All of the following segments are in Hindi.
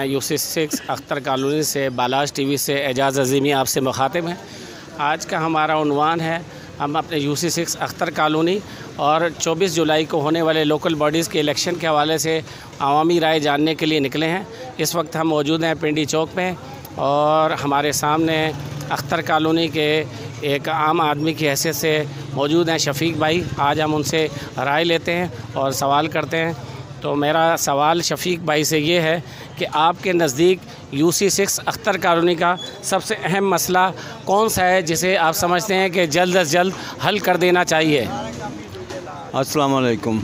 मैं UC6 अख्तर कॉलोनी से बालाज टीवी से एजाज़ अज़ीमी आपसे मुखातिब हैं। आज का हमारा उन्वान है, हम अपने UC6 अख्तर कॉलोनी और 24 जुलाई को होने वाले लोकल बॉडीज़ के इलेक्शन के हवाले से अवामी राय जानने के लिए निकले हैं। इस वक्त हम मौजूद हैं पिंडी चौक में और हमारे सामने अख्तर कॉलोनी के एक आम आदमी की हैसियत से मौजूद हैं शफ़ीक भाई। आज हम उनसे राय लेते हैं और सवाल करते हैं। तो मेरा सवाल शफ़ीक भाई से ये है कि आपके नज़दीक UC6 अख्तर कॉलोनी का सबसे अहम मसला कौन सा है जिसे आप समझते हैं कि जल्द अज जल्द हल कर देना चाहिए? अस्सलाम वालेकुम।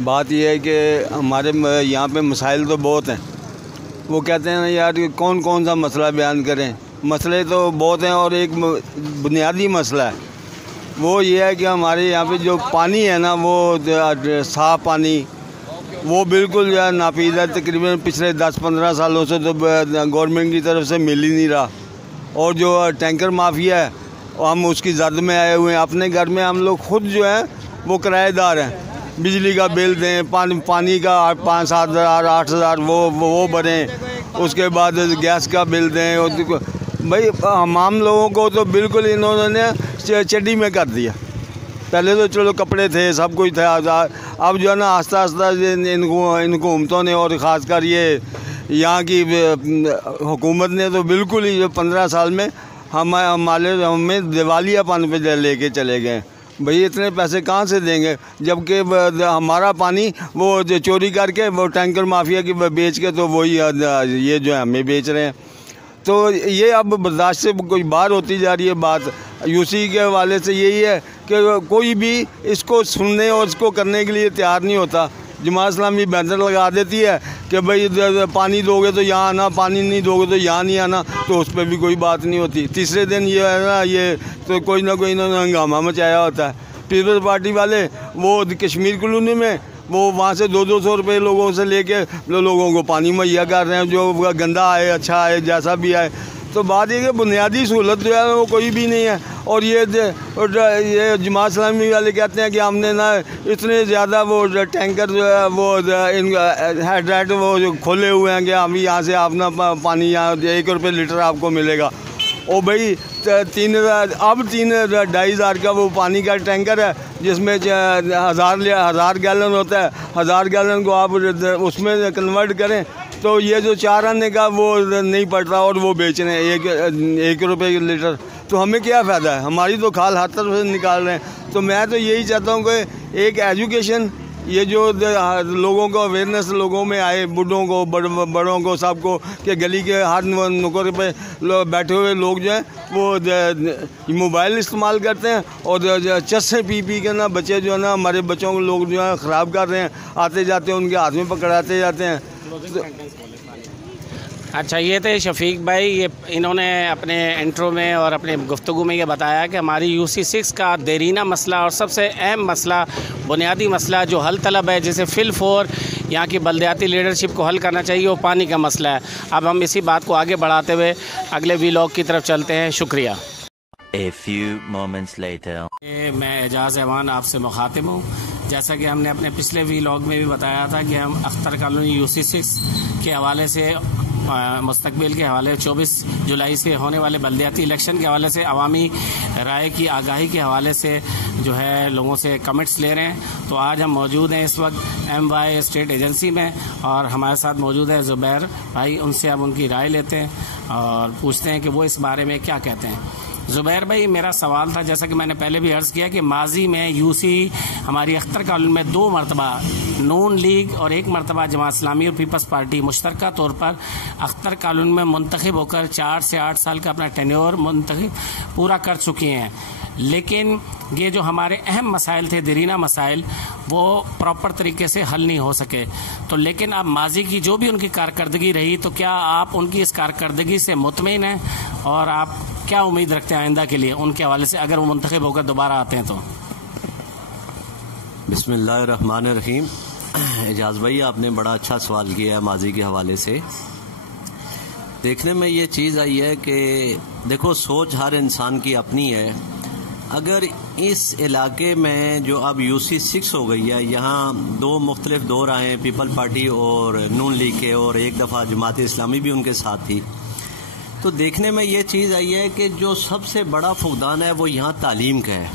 बात यह है कि हमारे यहाँ पे मसाइल तो बहुत हैं। वो कहते हैं ना यार कौन कौन सा मसला बयान करें, मसले तो बहुत हैं और एक बुनियादी मसला है वो ये है कि हमारे यहाँ पे जो पानी है ना वो साफ़ पानी वो बिल्कुल जो है नापीदा तकरीबन पिछले 10-15 सालों से तो गवर्नमेंट की तरफ से मिल ही नहीं रहा। और जो टैंकर माफिया है हम उसकी जद में आए हुए हैं। अपने घर में हम लोग खुद जो है वो किराएदार हैं। बिजली का बिल दें, पानी का 5-7 हज़ार 8 हज़ार वो भरें, उसके बाद गैस का बिल दें। और भाई हम लोगों को तो बिल्कुल इन्होंने चड्डी में कर दिया। पहले तो चलो कपड़े थे, सब कुछ था। अब जो है ना आस्ता आस्ता इन हुकूमतों ने और ख़ासकर ये यहाँ की हुकूमत ने तो बिल्कुल ही 15 साल में हमें दिवालियापन पे लेके चले गए। भाई इतने पैसे कहाँ से देंगे जबकि हमारा पानी वो चोरी करके वो टैंकर माफिया की बेच के तो वही ये जो है हमें बेच रहे हैं। तो ये अब बर्दाश्त से कोई बाहर होती जा रही है। बात यूसी के हवाले से यही है कि कोई भी इसको सुनने और इसको करने के लिए तैयार नहीं होता। जमात इस्लामी बैनर लगा देती है कि भाई पानी दोगे तो यहाँ आना, पानी नहीं दोगे तो यहाँ नहीं आना, तो उस पर भी कोई बात नहीं होती। तीसरे दिन ये है ना ये तो कोई ना कोई इन्होंने हंगामा मचाया होता है। पीपल्स पार्टी वाले वो कश्मीर कॉलोनी में वो वहाँ से 200-200 रुपये लोगों से लेके लोगों को पानी मुहैया कर रहे हैं, जो गंदा आए अच्छा आए जैसा भी आए। तो बात ये कि बुनियादी सहूलत जो है वो कोई भी नहीं है। और ये जमात इस्लामी वाले कहते हैं कि हमने ना इतने ज़्यादा वो टैंकर जो है वो हेड वो जो खोले हुए हैं कि हम यहाँ से आप ना पानी यहाँ 1 रुपये लीटर आपको मिलेगा। ओ भाई 3,000-2,5 हज़ार का वो पानी का टैंकर है जिसमें 1000 गैलन होता है। 1000 गैलन को आप उसमें कन्वर्ट करें तो ये जो 4 आने का वो नहीं पड़ रहा और वो बेच रहे हैं 1 रुपये लीटर। तो हमें क्या फ़ायदा है? हमारी तो खाल हाथ तरफ से निकाल रहे हैं। तो मैं तो यही चाहता हूँ कि एक एजुकेशन ये जो लोगों को अवेयरनेस लोगों में आए, बूढ़ों को बड़ों को सबको, कि गली के हर नुक्कड़ पे बैठे हुए लोग जो हैं वो मोबाइल इस्तेमाल करते हैं और चस्से पी के ना बच्चे जो है ना हमारे बच्चों को लोग जो है ख़राब कर रहे हैं। आते जाते उनके हाथ में पकड़ाते जाते हैं। अच्छा, ये थे शफ़ीक भाई। ये इन्होंने अपने इंट्रो में और अपने गुफ्तगू में ये बताया कि हमारी UC6 का देरीना मसला और सबसे अहम मसला, बुनियादी मसला जो हल तलब है, जिसे फ़िल यहाँ की बल्दियाती लीडरशिप को हल करना चाहिए, वो पानी का मसला है। अब हम इसी बात को आगे बढ़ाते हुए अगले व्लॉग की तरफ चलते हैं। शुक्रिया। A few moments later. मैं एजाज़ अहमान आपसे मुखातिब हूँ। जैसा कि हमने अपने पिछले व्लॉग में भी बताया था कि हम अख्तर कॉलोनी UC6 के हवाले से मुस्तकबिल के हवाले 24 जुलाई से होने वाले बल्दियाती इलेक्शन के हवाले से अवामी राय की आगाही के हवाले से जो है लोगों से कमेंट्स ले रहे हैं। तो आज हम मौजूद हैं इस वक्त MY स्टेट एजेंसी में और हमारे साथ मौजूद है ज़ुबैर भाई। उनसे अब उनकी राय लेते हैं और पूछते हैं कि वो इस बारे में क्या कहते हैं। ज़ुबैर भाई, मेरा सवाल था, जैसा कि मैंने पहले भी अर्ज़ किया, कि माजी में UC हमारी अख्तर कॉलोनी में 2 मरतबा नून लीग और 1 मरतबा जमात इस्लामी और पीपल्स पार्टी मुश्तरका तौर पर अख्तर कॉलोनी में मुंतखब होकर 4 से 8 साल का अपना टेन्योर मुंतखब पूरा कर चुकी हैं। लेकिन ये जो हमारे अहम मसाइल थे, देरीना मसाइल, वो प्रॉपर तरीके से हल नहीं हो सके। तो लेकिन अब माजी की जो भी उनकी कारकर्दगी रही, तो क्या आप उनकी इस कारकर्दगी से मुतमईन हैं और आप क्या उम्मीद रखते हैं आइंदा के लिए उनके हवाले से, अगर वो मुंतखब होकर दोबारा आते हैं तो? बिस्मिल्लाहिर्रहमानिर्रहीम। एजाज़ भाई, आपने बड़ा अच्छा सवाल किया है माजी के हवाले से। देखने में ये चीज़ आई है कि देखो, सोच हर इंसान की अपनी है अगर इस इलाके में जो अब यूसी 6 हो गई है, यहाँ दो मुख्तलिफ दौर आए हैं, पीपल पार्टी और नून लीग के, और एक दफ़ा जमात इस्लामी भी उनके साथ थी, तो देखने में ये चीज़ आई है कि जो सबसे बड़ा फुकदान है वो यहाँ तालीम का है।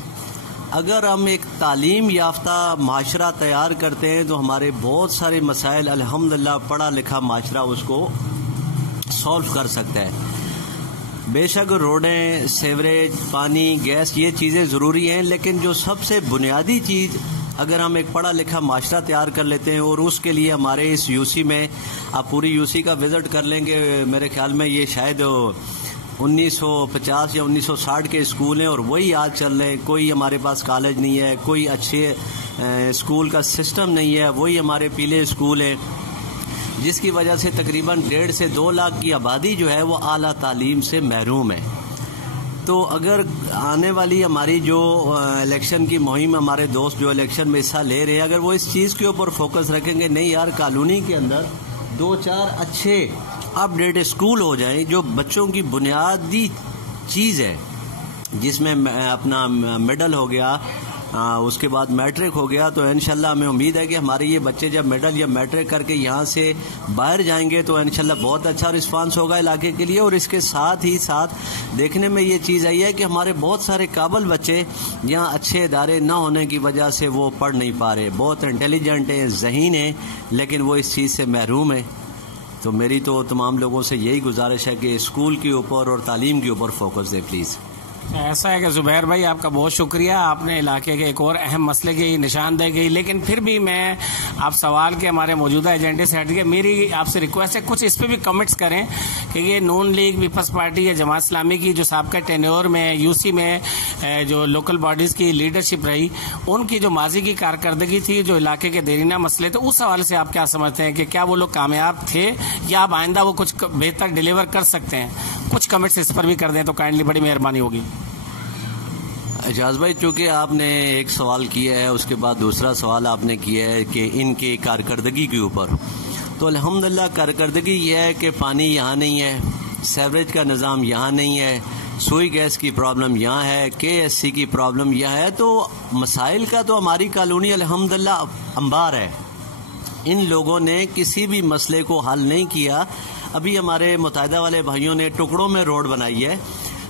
अगर हम एक तालीम याफ्ता माशरा तैयार करते हैं तो हमारे बहुत सारे मसाइल अल्हम्दुलिल्लाह पढ़ा लिखा माशरा उसको सॉल्व कर सकता है। बेशक रोडें, सेवरेज, पानी, गैस ये चीज़ें ज़रूरी हैं, लेकिन जो सबसे बुनियादी चीज़ अगर हम एक पढ़ा लिखा माशरा तैयार कर लेते हैं, और उसके लिए हमारे इस यूसी में आप पूरी यूसी का विज़िट कर लेंगे, मेरे ख्याल में ये शायद 1950 या 1960 के स्कूल हैं और वही आज चल रहे हैं। कोई हमारे पास कॉलेज नहीं है, कोई अच्छे स्कूल का सिस्टम नहीं है, वही हमारे पीले स्कूल हैं, जिसकी वजह से तकरीबन 1.5 से 2 लाख की आबादी जो है वो आला तालीम से महरूम है। तो अगर आने वाली हमारी जो इलेक्शन की मुहिम, हमारे दोस्त जो इलेक्शन में हिस्सा ले रहे हैं, अगर वो इस चीज़ के ऊपर फोकस रखेंगे, नहीं यार कॉलोनी के अंदर 2-4 अच्छे अपडेट स्कूल हो जाएं जो बच्चों की बुनियादी चीज़ है, जिसमें अपना मिडल हो गया, उसके बाद मैट्रिक हो गया, तो इंशाल्लाह हमें उम्मीद है कि हमारे ये बच्चे जब मिडल या मैट्रिक करके यहाँ से बाहर जाएंगे तो इंशाल्लाह बहुत अच्छा रिस्पांस होगा इलाके के लिए। और इसके साथ ही साथ देखने में ये चीज़ आई है कि हमारे बहुत सारे काबिल बच्चे यहाँ अच्छे इदारे ना होने की वजह से वो पढ़ नहीं पा रहे, बहुत इंटेलिजेंट हैं, ज़हीन हैं, लेकिन वो इस चीज़ से महरूम है। तो मेरी तो तमाम लोगों से यही गुजारिश है कि स्कूल के ऊपर और तालीम के ऊपर फोकस दें प्लीज़। ऐसा है कि जुबैर भाई आपका बहुत शुक्रिया, आपने इलाके के एक और अहम मसले की निशानदेही की, लेकिन फिर भी मैं आप सवाल के हमारे मौजूदा एजेंडे से हट के मेरी आपसे रिक्वेस्ट है कुछ इस पर भी कमेंट्स करें कि ये नून लीग, पीपल्स पार्टी या जमात इस्लामी की जो साबका टेन्योर में यूसी में जो लोकल बॉडीज़ की लीडरशिप रही, उनकी जो माजी की कारकर्दगी थी, जो इलाके के देरीना मसले थे, उस हवाले से आप क्या समझते हैं कि क्या वो लोग कामयाब थे या आप आइंदा वो कुछ बेहतर डिलीवर कर सकते हैं? कुछ कमेंट्स इस पर भी कर दें तो काइंडली बड़ी मेहरबानी होगी। एजाज भाई, चूँकि आपने एक सवाल किया है, उसके बाद दूसरा सवाल आपने किया है कि इनके कारकर्दगी के ऊपर, तो अल्हम्दुलिल्लाह कारकर्दगी यह है कि पानी यहाँ नहीं है, सेवरेज का निज़ाम यहाँ नहीं है, सुई गैस की प्रॉब्लम यहाँ है, KSC की प्रॉब्लम यहाँ है। तो मसाइल का तो हमारी कॉलोनी अल्हम्दुलिल्लाह अंबार है। इन लोगों ने किसी भी मसले को हल नहीं किया। अभी हमारे मुत्तहिदा वाले भाइयों ने टुकड़ों में रोड बनाई है,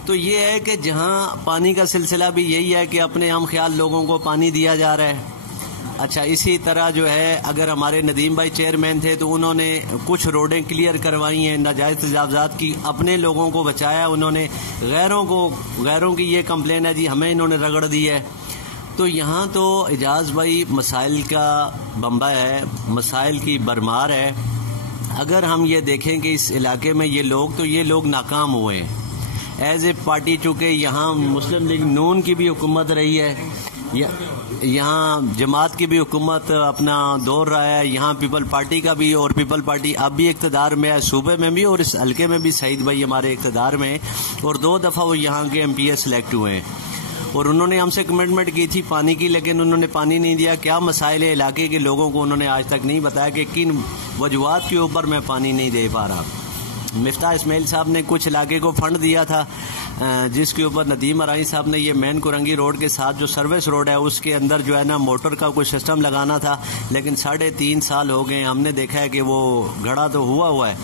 तो ये है कि जहाँ पानी का सिलसिला भी यही है कि अपने हम ख्याल लोगों को पानी दिया जा रहा है। अच्छा, इसी तरह जो है अगर हमारे नदीम भाई चेयरमैन थे तो उन्होंने कुछ रोडें क्लियर करवाई हैं, नाजायज़ तजावज़ात की, अपने लोगों को बचाया उन्होंने, गैरों की ये कंप्लेन है जी हमें इन्होंने रगड़ दी है। तो यहाँ तो एजाज भाई मसाइल का बम्बा है, मसाइल की भरमार है। अगर हम ये देखें कि इस इलाके में ये लोग नाकाम हुए हैं एज ए पार्टी, चूँकि यहाँ मुस्लिम लीग नून की भी हुकूमत रही है, यहाँ जमात की भी हुकूमत अपना दौर रहा है, यहाँ पीपल पार्टी का भी, और पीपल पार्टी अब भी इक़्तिदार में है, सूबे में भी और इस हल्के में भी सईद भाई हमारे इक़्तिदार में, और 2 दफ़ा वो यहाँ के MPA सिलेक्ट हुए हैं। और उन्होंने हमसे कमिटमेंट की थी पानी की, लेकिन उन्होंने पानी नहीं दिया। क्या मसाइल है इलाके के लोगों को उन्होंने आज तक नहीं बताया कि किन वजूहात के ऊपर मैं पानी नहीं दे पा रहा। मिफ्ता इस्माइल साहब ने कुछ इलाके को फंड दिया था, जिसके ऊपर नदीम अराई साहब ने ये मेन कुरंगी रोड के साथ जो सर्विस रोड है उसके अंदर जो है ना मोटर का कोई सिस्टम लगाना था, लेकिन 3.5 साल हो गए। हमने देखा है कि वो गड़ा तो हुआ है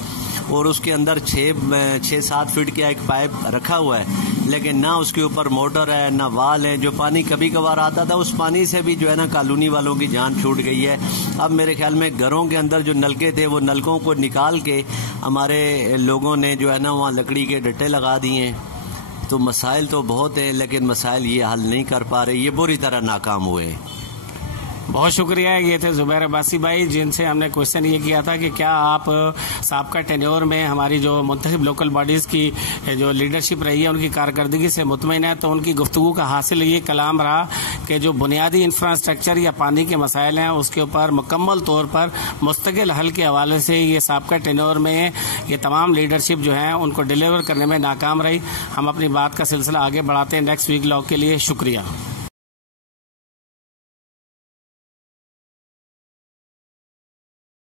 और उसके अंदर 6-7 फीट का एक पाइप रखा हुआ है, लेकिन ना उसके ऊपर मोटर है ना वाल है। जो पानी कभी कभार आता था उस पानी से भी जो है ना कॉलोनी वालों की जान छूट गई है। अब मेरे ख्याल में घरों के अंदर जो नलके थे वो नलकों को निकाल के हमारे लोगों ने जो है ना वहाँ लकड़ी के डट्टे लगा दिए हैं। तो मसाइल तो बहुत हैं, लेकिन मसाइल ये हल नहीं कर पा रहे, ये बुरी तरह नाकाम हुए। बहुत शुक्रिया। ये थे जुबैर अब्बासी भाई, जिनसे हमने क्वेश्चन ये किया था कि क्या आप साबका टेन्योर में हमारी जो मुंतखब लोकल बॉडीज़ की जो लीडरशिप रही है उनकी कारकर्दगी से मुतमईन है। तो उनकी गुफ्तगू का हासिल ये कलाम रहा कि जो बुनियादी इंफ्रास्ट्रक्चर या पानी के मसाइल हैं उसके ऊपर मुकम्मल तौर पर मुस्तकिल हल के हवाले से ये साबका टेन्योर में ये तमाम लीडरशिप जो है उनको डिलीवर करने में नाकाम रही। हम अपनी बात का सिलसिला आगे बढ़ाते हैं नेक्स्ट वीक लॉग के लिए। शुक्रिया।